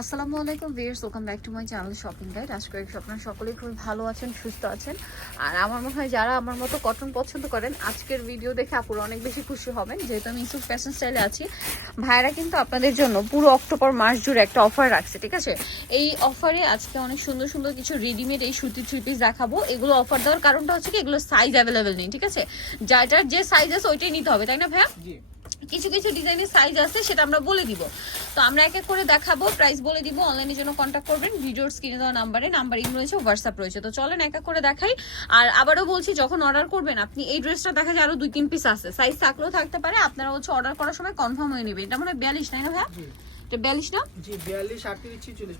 আসসালামু আলাইকুম viewers welcome back to my channel shopping guide আশা আপনারা সকলেই খুব ভালো আছেন, সুস্থ আছেন। আর আমার মনে হয় যারা আমার মতো কটন পছন্দ করেন, আজকের ভিডিও দেখে আপুরা অনেক বেশি খুশি হবেন। যেহেতু আমি ইউসুফ ফ্যাশন স্টাইলে আছি ভাইরা কিন্তু আপনাদের জন্য পুরো অক্টোবর মাস জুড়ে একটা অফার রাখছে, ঠিক আছে? এই অফারে আজকে অনেক সুন্দর সুন্দর কিছু রেডিমেড এই সুতি থ্রি পিস দেখাবো। এগুলো অফার দেওয়ার কারণটা হচ্ছে কি, এগুলো সাইজ অ্যাভেলেবেল নেই, ঠিক আছে? যার যে সাইজ আছে, ওইটাই নিতে হবে, তাই না ভাইয়া? কিছু কিছু ডিজাইনের সাইজ আছে, সেটা আমরা বলে দিব। তো আমরা এক এক করে দেখাবো প্রাইস বলে দিব অনলাইনে জন্য কন্ট্যাক্ট করবেন। ভিডিওর স্ক্রিনে দেওয়া নাম্বারে নাম্বার ইন রয়েছে হোয়াটসঅ্যাপ রয়েছে। তো চলেন এক এক করে দেখাই। আর আবারও বলছি, যখন অর্ডার করবেন, আপনি এই ড্রেসটা দেখা যায় আরও দুই তিন পিস আছে। সাইজ থাকলেও থাকতে পারে, আপনারা হচ্ছে অর্ডার করার সময় কনফার্ম হয়ে নেবেন এটা মানে বিয়াল্লিশ, তাই না ভাইয়া? এটা না? জি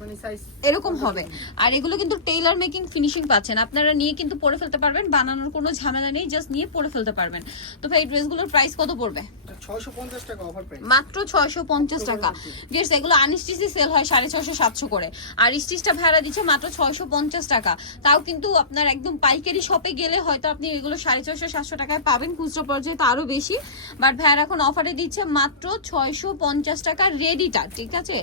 মানে সাইজ এরকম হবে। আর এগুলো কিন্তু টেইলার মেকিং ফিনিশিং পাচ্ছেন। আপনারা নিয়ে কিন্তু পরে ফেলতে পারবেন বানানোর কোনো ঝামেলা নেই জাস্ট নিয়ে পরে ফেলতে পারবেন। তো ভাই এই ড্রেসগুলোর প্রাইস কত পড়বে? ছয়শো পঞ্চাশ টাকা অফার প্রাইস মাত্র ছয়শো পঞ্চাশ টাকা। ডিয়ার্স এগুলো আনস্টিচি সেল হয় সাড়ে ছশো সাতশো করে। আর স্টিচটা ভাড়া দিচ্ছে মাত্র ছয়শো পঞ্চাশ টাকা। তাও কিন্তু আপনার একদম পাইকারি শপে গেলে হয়তো আপনি এগুলো সাড়ে ছয়শো সাতশো টাকায় পাবেন খুচরো পর্যায়ে তো আরও বেশি। বাট ভাইয়ার এখন অফারে দিচ্ছে মাত্র ছয়শো পঞ্চাশ টাকা রেডিটা ঠিক আছে?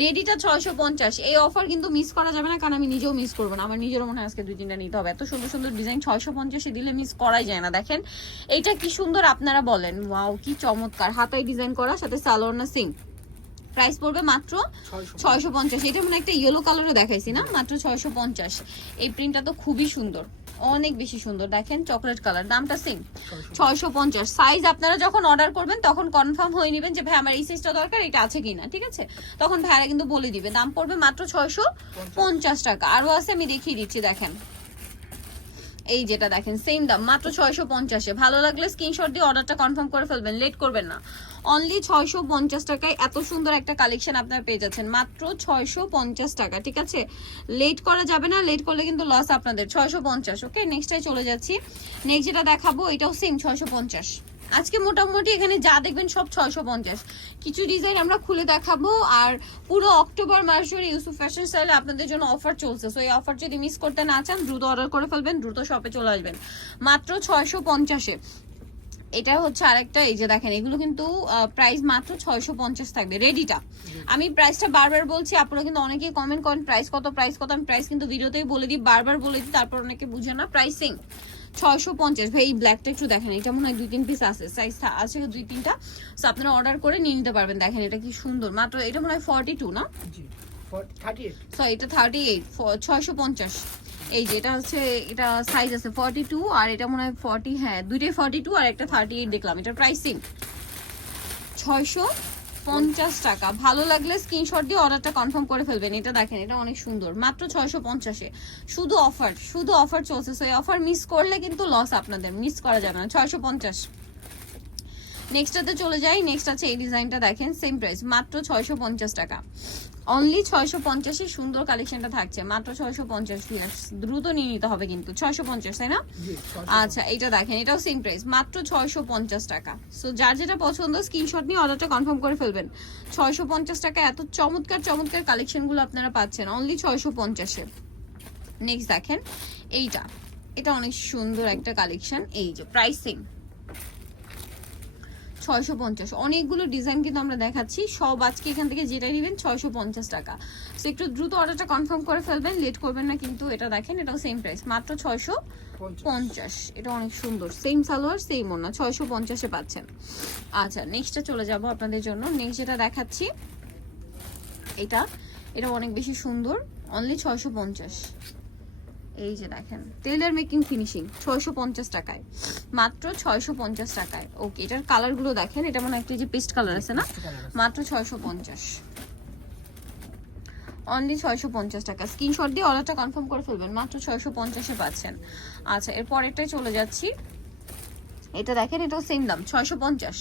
রেডিটা ছয়শো পঞ্চাশ। এই অফার কিন্তু মিস করা যাবে না কারণ আমি নিজেও মিস করব না। আমার নিজেরও মনে হয় আজকে দুই তিনটা নিতে হবে। এত সুন্দর সুন্দর ডিজাইন ছয়শো পঞ্চাশে দিলে মিস করাই যায় না। দেখেন এইটা কি সুন্দর আপনারা বলেন। ওয়াও কি চমৎকার। হাতায় ডিজাইন করা সাথে সালোয়ার সিং প্রাইস পড়বে মাত্র ছয়শো পঞ্চাশ। এটা মানে একটা ইয়েলো কালারে দেখাইছি না? মাত্র ছয়শো পঞ্চাশ। এই প্রিন্টটা তো খুবই সুন্দর। অনেক বেশি সুন্দর। দেখেন চকলেট কালার দামটা সেম ছয়শো পঞ্চাশ। সাইজ আপনারা যখন অর্ডার করবেন তখন কনফার্ম হয়ে নেবেন যে ভাই আমার এই সাইজটা দরকার এটা আছে কিনা? ঠিক আছে? তখন ভাইয়ারা কিন্তু বলে দিবে। দাম পড়বে মাত্র ছয়শো পঞ্চাশ টাকা। আরও আছে আমি দেখিয়ে দিচ্ছি দেখেন। এই যেটা দেখেন সেম দাম, মাত্র ছয়শো পঞ্চাশে। ভালো লাগলে স্ক্রিনশট দিয়ে অর্ডারটা কনফার্ম করে ফেলবেন লেট করবেন না। অনলি ছয়শো পঞ্চাশ টাকায় এত সুন্দর একটা কালেকশন আপনারা পেয়ে যাচ্ছেন। মাত্র ছয়শো পঞ্চাশ টাকা, ঠিক আছে? লেট করা যাবে না লেট করলে কিন্তু লস আপনাদের, ছয়শো পঞ্চাশ ওকে নেক্সটটাই চলে যাচ্ছি। নেক্সট যেটা দেখাবো, এটাও সেম ছয়শো পঞ্চাশ। আজকে মোটামুটি এখানে যা দেখবেন সব ছয়শো পঞ্চাশ। কিছু ডিজাইন আমরা খুলে দেখাবো আর পুরো অক্টোবর মাস জুড়ে ইউসুফ ফ্যাশন স্টাইলে আপনাদের জন্য অফার চলছে। সো এই অফার যদি মিস করতে না চান দ্রুত অর্ডার করে ফেলবেন দ্রুত শপে চলে আসবেন। মাত্র ছয়শো পঞ্চাশে। এটা হচ্ছে আরেকটা এই যে দেখেন এগুলো কিন্তু প্রাইস মাত্র ছয়শো পঞ্চাশ থাকবে রেডিটা আমি প্রাইসটা বারবার বলছি আপনারা কিন্তু অনেকেই কমেন্ট করেন প্রাইস কত প্রাইস কত আমি প্রাইস কিন্তু ভিডিওতেই বলে দিই বারবার বলে দিই তারপর অনেকে বুঝে না প্রাইসিং ছয়শো পঞ্চাশ। ভাই এই ব্ল্যাকটা একটু দেখেন এটা মনে হয় দুই তিন পিস আছে সাইজ আছে দুই তিনটা। সো আপনারা অর্ডার করে নিয়ে নিতে পারবেন। দেখেন এটা কি সুন্দর। মাত্র এটা মনে হয় ফর্টি টু না সো এটা থার্টি এইট ছয়শো পঞ্চাশ। এই যে এটা হচ্ছে এটা সাইজ আছে ফর্টি টু আর এটা মনে হয় ফর্টি হ্যাঁ দুইটাই ফর্টি টু আর একটা থার্টি এইট দেখলাম। এটার প্রাইসিং ছয়শো পঞ্চাশ টাকা। ভালো লাগলে স্ক্রিনশট দিয়ে অর্ডারটা কনফার্ম করে ফেলবেন। এটা দেখেন, এটা অনেক সুন্দর। মাত্র ছয়শো পঞ্চাশে। শুধু অফার শুধু অফার চলছে। সো এই অফার মিস করলে কিন্তু লস আপনাদের। মিস করা যাবে না। ছয়শো পঞ্চাশ। নেক্সটটাতে চলে যাই। নেক্সট আছে এই ডিজাইনটা দেখেন সেম প্রাইস মাত্র ছয়শো পঞ্চাশ টাকা। অনলি ছয়শো পঞ্চাশে সুন্দর কালেকশনটা থাকছে মাত্র ছয়শো পঞ্চাশ দ্রুত নিয়ে নিতে হবে কিন্তু ছয়শো পঞ্চাশ তাই না? আচ্ছা এটা দেখেন এটাও সেম প্রাইস মাত্র ছয়শো পঞ্চাশ টাকা। সো যার যেটা পছন্দ স্ক্রিনশট নিয়ে অর্ডারটা কনফার্ম করে ফেলবেন। ছয়শো পঞ্চাশ টাকা এত চমৎকার চমৎকার কালেকশনগুলো আপনারা পাচ্ছেন অনলি ছয়শো পঞ্চাশে নেক্সট দেখেন এইটা। এটা অনেক সুন্দর একটা কালেকশন এই যে প্রাইসিং ছয়শো পঞ্চাশ। অনেকগুলো ডিজাইন কিন্তু আমরা দেখাচ্ছি। সব আজকে এখান থেকে যেটা নেবেন ছয়শো পঞ্চাশ টাকা। সো একটু দ্রুত অর্ডারটা কনফার্ম করে ফেলবেন। লেট করবেন না কিন্তু এটা দেখেন, এটাও সেম প্রাইস মাত্র ছয়শো পঞ্চাশ। এটা অনেক সুন্দর। সেম সালোয়ার সেম ওনা ছয়শো পঞ্চাশে পাচ্ছেন। আচ্ছা নেক্সটটা চলে যাব আপনাদের জন্য। নেক্সট যেটা দেখাচ্ছি, এটা এটা অনেক বেশি সুন্দর। অনলি ছয়শো পঞ্চাশ। এই যে দেখেন টেলার মেকিং ফিনিশিং ছয়শো পঞ্চাশ টাকায়। মাত্র ছয়শো পঞ্চাশ টাকায়। ওকে এটার কালারগুলো দেখেন এটা মনে একটা যে পেস্ট কালার আছে না? মাত্র ছয়শো পঞ্চাশ। অনলি ছয়শো পঞ্চাশ টাকা। স্ক্রিনশট দিয়ে অর্ডারটা কনফার্ম করে ফেলবেন মাত্র ছয়শো পঞ্চাশে পাচ্ছেন। আচ্ছা এর পরেরটাই চলে যাচ্ছি। এটা দেখেন এটাও সেম দাম ছয়শো পঞ্চাশ।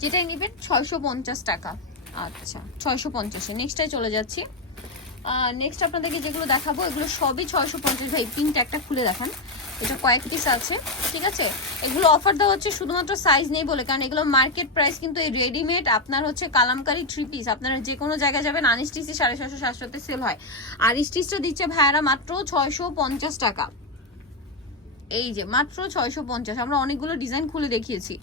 যেটাই নেবেন ছয়শো পঞ্চাশ টাকা। আচ্ছা ছয়শো পঞ্চাশে নেক্সটটাই চলে যাচ্ছি। নেক্সট আপনাদেরকে যেগুলো দেখাবো এগুলো সবই ছয়শো পঞ্চাশ। ভাই পিঙ্কটা একটা খুলে দেখান। এটা কয়েক পিস আছে, ঠিক আছে? এগুলো অফার দেওয়া হচ্ছে শুধুমাত্র সাইজ নেই বলে, কারণ এগুলো মার্কেট প্রাইস কিন্তু এই রেডিমেড আপনার হচ্ছে কালামকারি থ্রি পিস আপনারা যে কোনো জায়গায় যাবেন আনিস্টিসি সাড়ে ছশো সাতশোতে সেল হয়। আর স্টিচটা দিচ্ছে ভাইয়ারা মাত্র ছয়শো পঞ্চাশ টাকা। এই যে মাত্র ছয়শো পঞ্চাশ, আমরা অনেকগুলো ডিজাইন খুলে দেখিয়েছি।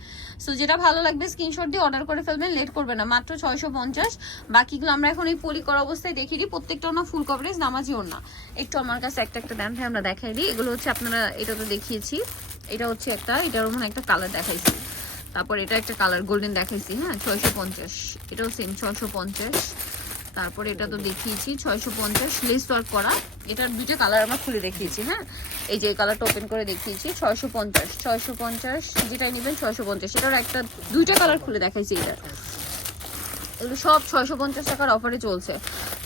সো যেটা ভালো লাগবে স্ক্রিনশট দিয়ে অর্ডার করে ফেলবেন লেট করবে না। মাত্র ছয়শো পঞ্চাশ, বাকিগুলো আমরা এখন এই পলি করা অবস্থায় দেখিয়ে দিই। প্রত্যেকটা না ফুল কভারেজ নামাজি না একটু আমার কাছে একটা একটা দেন ভাই, আমরা দেখাই দিই। এগুলো হচ্ছে আপনারা, এটা তো দেখিয়েছি। এটা হচ্ছে একটা এটার মনে একটা কালার দেখাইছি। তারপর এটা একটা কালার গোল্ডেন দেখাইছি হ্যাঁ ছয়শো পঞ্চাশ। এটাও সেম ছয়শো পঞ্চাশ। তারপর এটা তো দেখিয়েছি, ছয়শো পঞ্চাশ লেস ওয়ার্ক করা। এটার দুইটা কালার আমরা খুলে দেখিয়েছি হ্যাঁ? এই যে কালারটা ওপেন করে দেখিয়েছি, ছয়শো পঞ্চাশ ছয়শো পঞ্চাশ যেটাই নেবেন ছয়শো পঞ্চাশ। এটার একটা, দুইটা কালার খুলে দেখাইছি এটা। এগুলো সব ছয়শো পঞ্চাশ টাকার অফারে চলছে।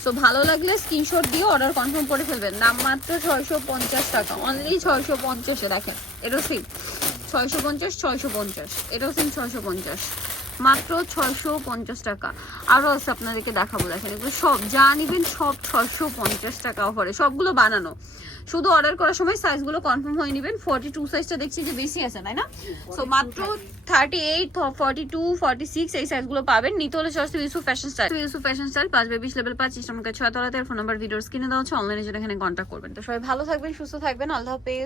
সো ভালো লাগলে স্ক্রিনশট দিয়ে অর্ডার কনফার্ম করে ফেলবেন। দাম মাত্র ছয়শো পঞ্চাশ টাকা। অনলি ছয়শো পঞ্চাশে দেখেন, এটাও ঠিক ছয়শো পঞ্চাশ ছয়শো পঞ্চাশ, এটাও সেম ছয়শো পঞ্চাশ। মাত্র ছয়শো পঞ্চাশ টাকা। আরও আছে আপনাদেরকে দেখাবো, দেখেন এগুলো সব, যা নিবেন সব ছয়শো পঞ্চাশ টাকা অফারে সবগুলো বানানো। শুধু অর্ডার করার সময় সাইজগুলো কনফার্ম হয়ে নেবেন ফর্টি টু সাইজটা দেখছি যে বেশি আছে, তাই না? সো মাত্র thirty eight forty two forty six এই সাইজগুলো পাবেন। নিতে হলে সরাসরি Yusuf fashion style Yusuf fashion style পাঁচ বাই বিশ লেভেল পাঁচ ইস্টামকে ছয় তলাতে ফোন নাম্বার ভিডিওস কিনে দেওয়া হচ্ছে অনলাইনে যেটা এখানে কন্ট্যাক্ট করবেন। তো সবাই ভালো থাকবেন, সুস্থ থাকবেন, আল্লাহ হাফেজ।